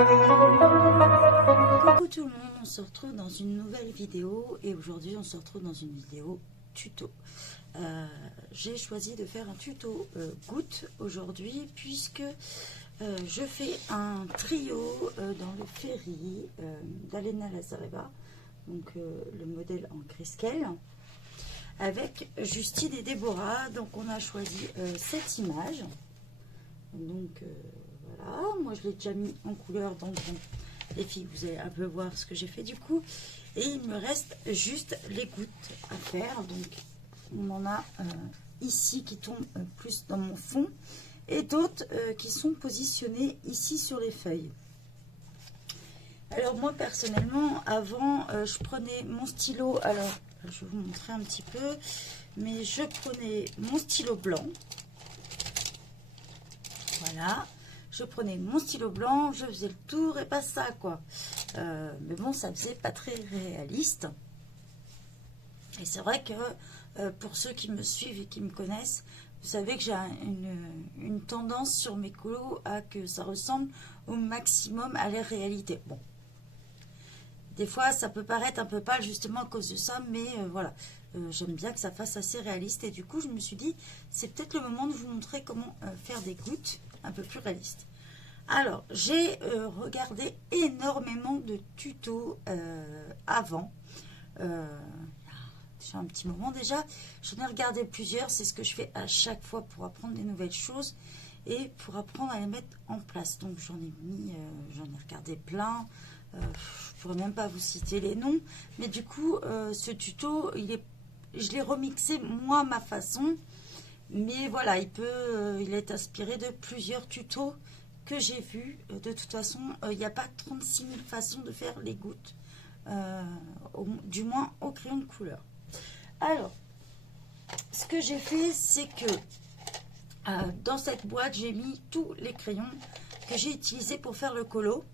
Coucou tout le monde, on se retrouve dans une nouvelle vidéo et aujourd'hui on se retrouve dans une vidéo tuto. J'ai choisi de faire un tuto goutte aujourd'hui puisque je fais un trio dans le ferry d'Alena Lazareva, donc le modèle en Grayscale, avec Justine et Déborah. Donc on a choisi cette image. Donc voilà, moi je l'ai déjà mis en couleur, donc bon, les filles, vous allez un peu voir ce que j'ai fait du coup. Et il me reste juste les gouttes à faire. Donc on en a ici qui tombent plus dans mon fond et d'autres qui sont positionnés ici sur les feuilles. Alors moi personnellement, avant je prenais mon stylo, alors je vais vous montrer un petit peu, mais je prenais mon stylo blanc. Voilà, je prenais mon stylo blanc, je faisais le tour et pas ça quoi. Mais bon, ça faisait pas très réaliste. Et c'est vrai que pour ceux qui me suivent et qui me connaissent, vous savez que j'ai une tendance sur mes colos à que ça ressemble au maximum à la réalité. Bon, des fois ça peut paraître un peu pâle justement à cause de ça, mais voilà. J'aime bien que ça fasse assez réaliste et du coup je me suis dit c'est peut-être le moment de vous montrer comment faire des gouttes un peu plus réalistes. Alors j'ai regardé énormément de tutos avant, déjà un petit moment déjà, j'en ai regardé plusieurs, c'est ce que je fais à chaque fois pour apprendre des nouvelles choses et pour apprendre à les mettre en place. Donc j'en ai regardé plein. Je pourrais même pas vous citer les noms, mais du coup ce tuto je l'ai remixé moi à ma façon, mais voilà, il est inspiré de plusieurs tutos que j'ai vus. De toute façon il n'y a pas 36 000 façons de faire les gouttes, du moins au crayon de couleur. Alors ce que j'ai fait, c'est que dans cette boîte j'ai mis tous les crayons que j'ai utilisés pour faire le colo.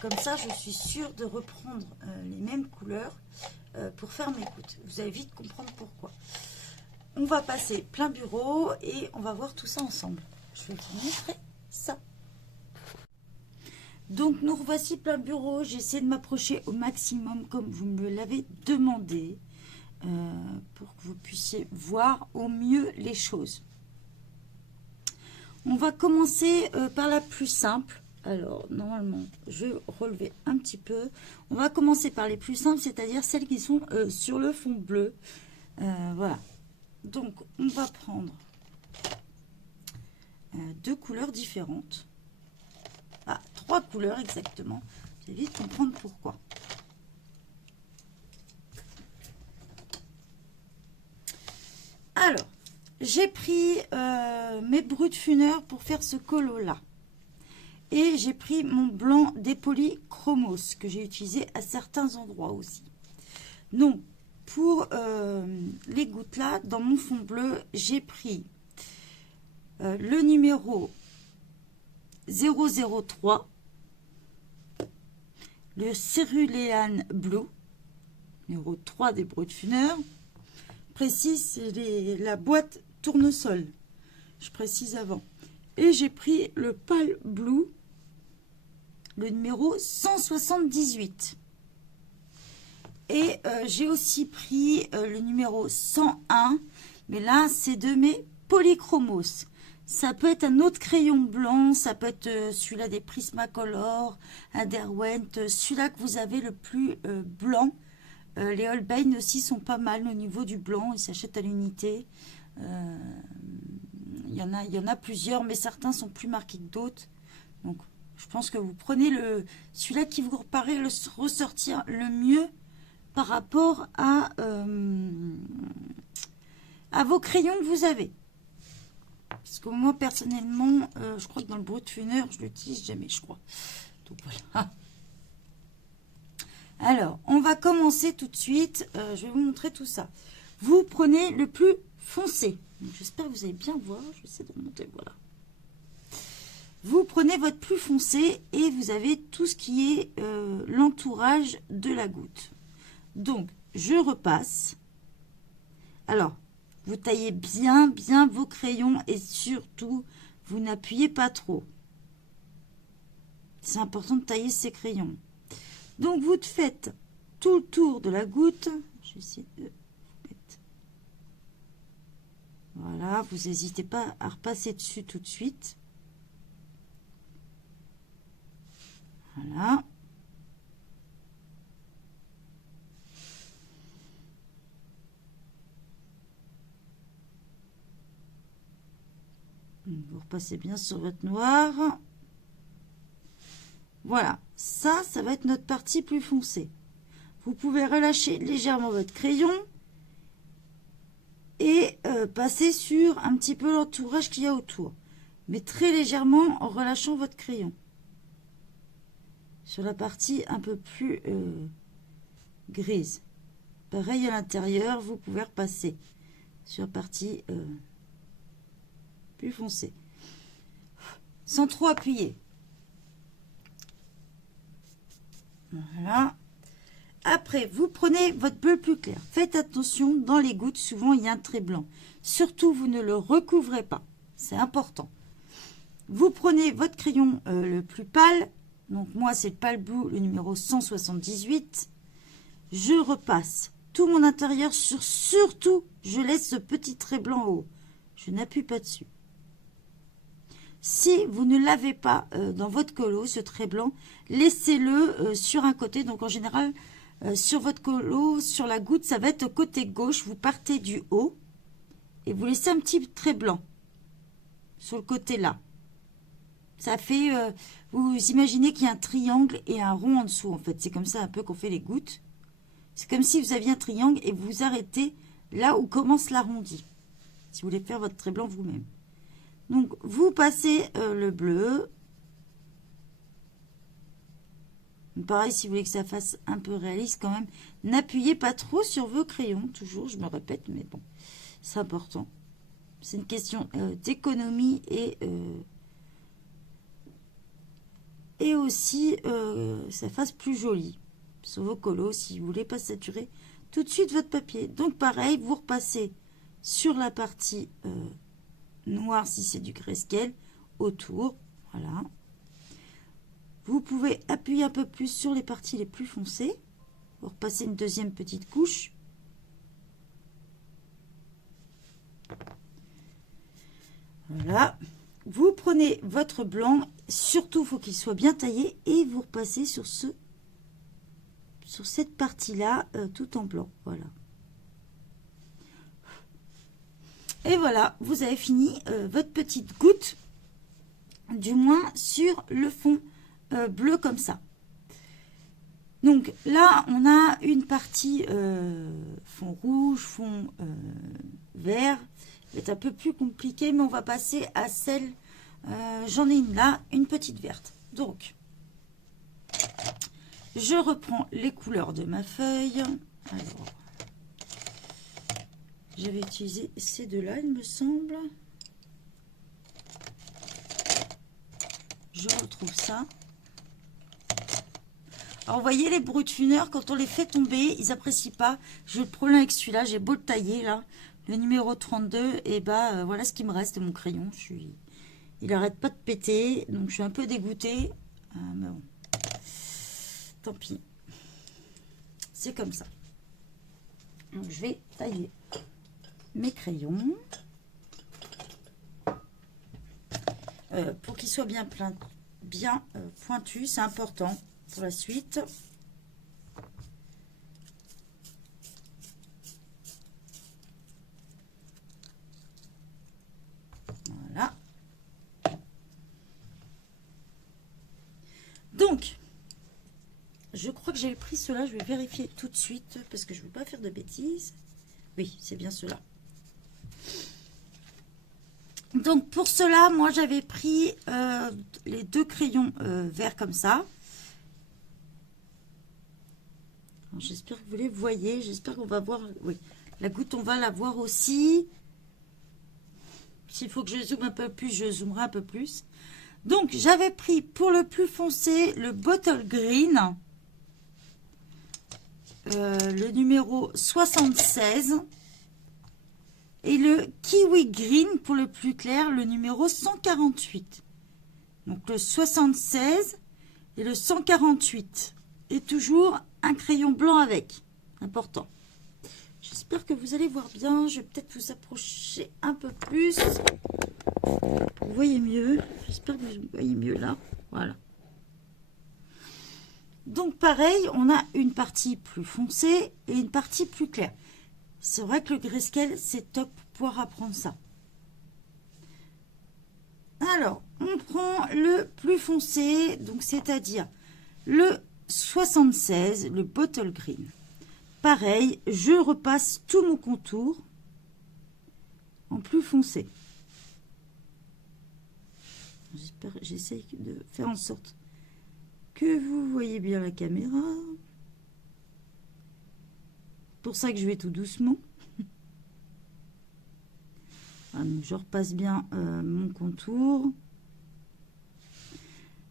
Comme ça je suis sûre de reprendre les mêmes couleurs pour faire mes gouttes. Vous allez vite comprendre pourquoi. On va passer plein bureau et on va voir tout ça ensemble. Je vais vous montrer ça. Donc nous revoici plein bureau. J'essaie de m'approcher au maximum comme vous me l'avez demandé, pour que vous puissiez voir au mieux les choses. On va commencer par la plus simple. Alors, normalement, je vais relever un petit peu. On va commencer par les plus simples, c'est-à-dire celles qui sont sur le fond bleu. Voilà. Donc, on va prendre deux couleurs différentes. Ah, trois couleurs exactement. Vous allez vite comprendre pourquoi. Alors, j'ai pris mes brutes-funeurs pour faire ce colo-là. Et j'ai pris mon blanc des Polychromos que j'ai utilisé à certains endroits aussi. Donc, pour les gouttes là, dans mon fond bleu, j'ai pris le numéro 003, le Céruléan Blue, numéro 3 des brutes-funeurs. Précise, c'est la boîte tournesol, je précise avant. Et j'ai pris le Pale Blue, le numéro 178. Et j'ai aussi pris le numéro 101, mais là c'est de mes Polychromos. Ça peut être un autre crayon blanc, ça peut être celui-là des Prismacolor, un Derwent, celui-là que vous avez le plus blanc. Les Holbein aussi sont pas mal au niveau du blanc, ils s'achètent à l'unité. Il y en a plusieurs, mais certains sont plus marqués que d'autres. Donc, je pense que vous prenez celui-là qui vous paraît ressortir le mieux par rapport à vos crayons que vous avez. Parce que moi, personnellement, je crois que dans le brute-funeur, je l'utilise jamais, je crois. Donc, voilà. Alors, on va commencer tout de suite. Je vais vous montrer tout ça. Vous prenez le plus foncé. J'espère que vous allez bien voir. Je vais essayer de remonter, voilà. Vous prenez votre plus foncé et vous avez tout ce qui est l'entourage de la goutte. Donc, je repasse. Alors, vous taillez bien vos crayons et surtout, vous n'appuyez pas trop. C'est important de tailler ces crayons. Donc, vous faites tout le tour de la goutte. Je vais essayer de mettre. Voilà, vous n'hésitez pas à repasser dessus tout de suite. Voilà. Vous repassez bien sur votre noir. Voilà, ça va être notre partie plus foncée. Vous pouvez relâcher légèrement votre crayon et passer sur un petit peu l'entourage qu'il y a autour. Mais très légèrement en relâchant votre crayon. Sur la partie un peu plus grise. Pareil à l'intérieur, vous pouvez repasser sur la partie plus foncée. Sans trop appuyer. Voilà. Après, vous prenez votre bleu plus clair. Faites attention, dans les gouttes, souvent il y a un trait blanc. Surtout, vous ne le recouvrez pas. C'est important. Vous prenez votre crayon le plus pâle. Donc moi, c'est le Pale Blue, le numéro 178. Je repasse tout mon intérieur sur, surtout, je laisse ce petit trait blanc en haut. Je n'appuie pas dessus. Si vous ne l'avez pas dans votre colo, ce trait blanc, laissez-le sur un côté. Donc en général, sur votre colo, sur la goutte, ça va être au côté gauche. Vous partez du haut et vous laissez un petit trait blanc sur le côté là. Ça fait, vous imaginez qu'il y a un triangle et un rond en dessous en fait. C'est comme ça un peu qu'on fait les gouttes. C'est comme si vous aviez un triangle et vous arrêtez là où commence l'arrondi. Si vous voulez faire votre trait blanc vous-même. Donc, vous passez le bleu. Pareil, si vous voulez que ça fasse un peu réaliste quand même, n'appuyez pas trop sur vos crayons. Toujours, je me répète, mais bon, c'est important. C'est une question d'économie et aussi ça fasse plus joli sur vos colos si vous voulez pas saturer tout de suite votre papier. Donc, pareil, vous repassez sur la partie noir si c'est du grayscale autour, voilà. Vous pouvez appuyer un peu plus sur les parties les plus foncées pour passer une deuxième petite couche. Voilà, vous prenez votre blanc, surtout il faut qu'il soit bien taillé et vous repassez sur cette partie là tout en blanc, voilà. Et voilà, vous avez fini votre petite goutte, du moins sur le fond bleu comme ça. Donc là, on a une partie fond rouge, fond vert. C'est un peu plus compliqué, mais on va passer à celle, j'en ai une là, une petite verte. Donc, je reprends les couleurs de ma feuille. Alors, j'avais utilisé ces deux-là, il me semble. Je retrouve ça. Alors, vous voyez, les brutfuneurs, quand on les fait tomber, ils n'apprécient pas. J'ai le problème avec celui-là, j'ai beau le tailler, là. Le numéro 32, et bah, voilà ce qui me reste, mon crayon. Il n'arrête pas de péter, donc je suis un peu dégoûtée. Mais bon, tant pis. C'est comme ça. Donc, je vais tailler mes crayons pour qu'ils soient bien pointus, c'est important pour la suite. Voilà. Donc, je crois que j'avais pris cela, je vais vérifier tout de suite parce que je ne veux pas faire de bêtises. Oui, c'est bien cela. Donc, pour cela, moi, j'avais pris les deux crayons verts comme ça. J'espère que vous les voyez. J'espère qu'on va voir. Oui, la goutte, on va la voir aussi. S'il faut que je zoome un peu plus, je zoomerai un peu plus. Donc, j'avais pris pour le plus foncé le Bottle Green. Le numéro 76 et le Kiwi Green pour le plus clair, le numéro 148. Donc le 76 Et le 148. Et toujours un crayon blanc avec. Important. J'espère que vous allez voir bien. Je vais peut-être vous approcher un peu plus. Vous voyez mieux. J'espère que vous voyez mieux là. Voilà. Donc pareil, on a une partie plus foncée et une partie plus claire. C'est vrai que le grayscale, c'est top pour pouvoir apprendre ça. Alors, on prend le plus foncé, donc c'est-à-dire le 76, le bottle green. Pareil, je repasse tout mon contour en plus foncé. J'essaye de faire en sorte que vous voyez bien la caméra. C'est pour ça que je vais tout doucement. Donc je repasse bien mon contour.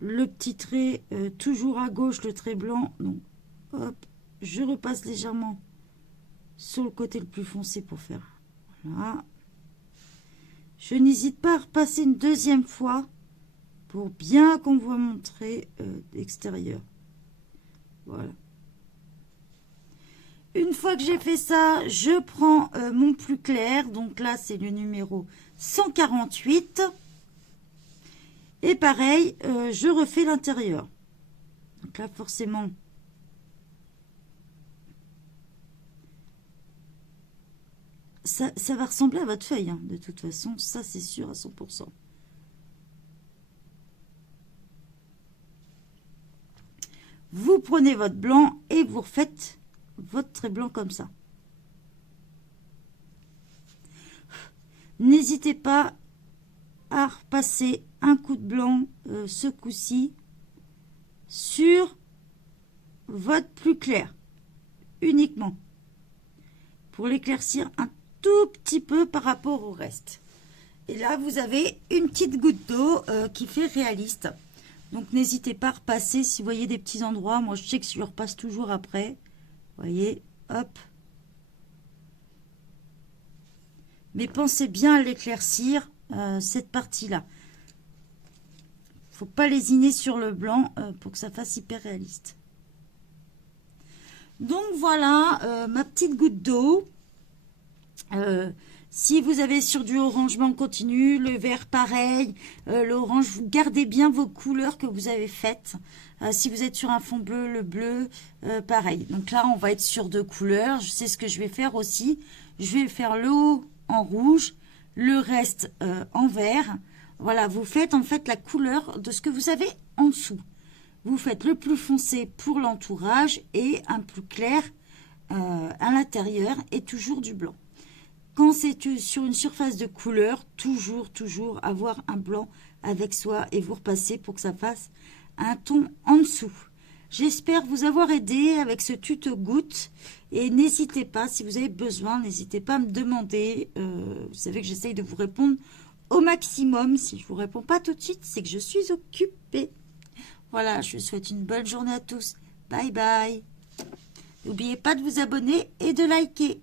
Le petit trait, toujours à gauche, le trait blanc. Donc, hop, je repasse légèrement sur le côté le plus foncé pour faire. Voilà. Je n'hésite pas à repasser une deuxième fois pour bien qu'on voit mon trait extérieur. Voilà. Une fois que j'ai fait ça, je prends mon plus clair. Donc là, c'est le numéro 148. Et pareil, je refais l'intérieur. Donc là, forcément, ça va ressembler à votre feuille. Hein, de toute façon, ça, c'est sûr à 100%. Vous prenez votre blanc et vous refaites votre trait blanc comme ça. N'hésitez pas à repasser un coup de blanc ce coup-ci sur votre plus clair uniquement pour l'éclaircir un tout petit peu par rapport au reste. Et là vous avez une petite goutte d'eau qui fait réaliste. Donc n'hésitez pas à repasser si vous voyez des petits endroits. Moi je sais que je le repasse toujours après. Voyez, hop. Mais pensez bien à l'éclaircir, cette partie-là. Faut pas lésiner sur le blanc pour que ça fasse hyper réaliste. Donc voilà, ma petite goutte d'eau. Si vous avez sur du orange blanc continu, le vert pareil, l'orange, vous gardez bien vos couleurs que vous avez faites. Si vous êtes sur un fond bleu, le bleu, pareil. Donc là, on va être sur 2 couleurs. Je sais ce que je vais faire aussi. Je vais faire le haut en rouge, le reste en vert. Voilà, vous faites en fait la couleur de ce que vous avez en dessous. Vous faites le plus foncé pour l'entourage et un plus clair à l'intérieur et toujours du blanc. Quand c'est sur une surface de couleur, toujours avoir un blanc avec soi et vous repassez pour que ça fasse un ton en dessous. J'espère vous avoir aidé avec ce tuto goutte et n'hésitez pas, si vous avez besoin, n'hésitez pas à me demander. Vous savez que j'essaye de vous répondre au maximum. Si je ne vous réponds pas tout de suite, c'est que je suis occupée. Voilà, je vous souhaite une bonne journée à tous. Bye bye. N'oubliez pas de vous abonner et de liker.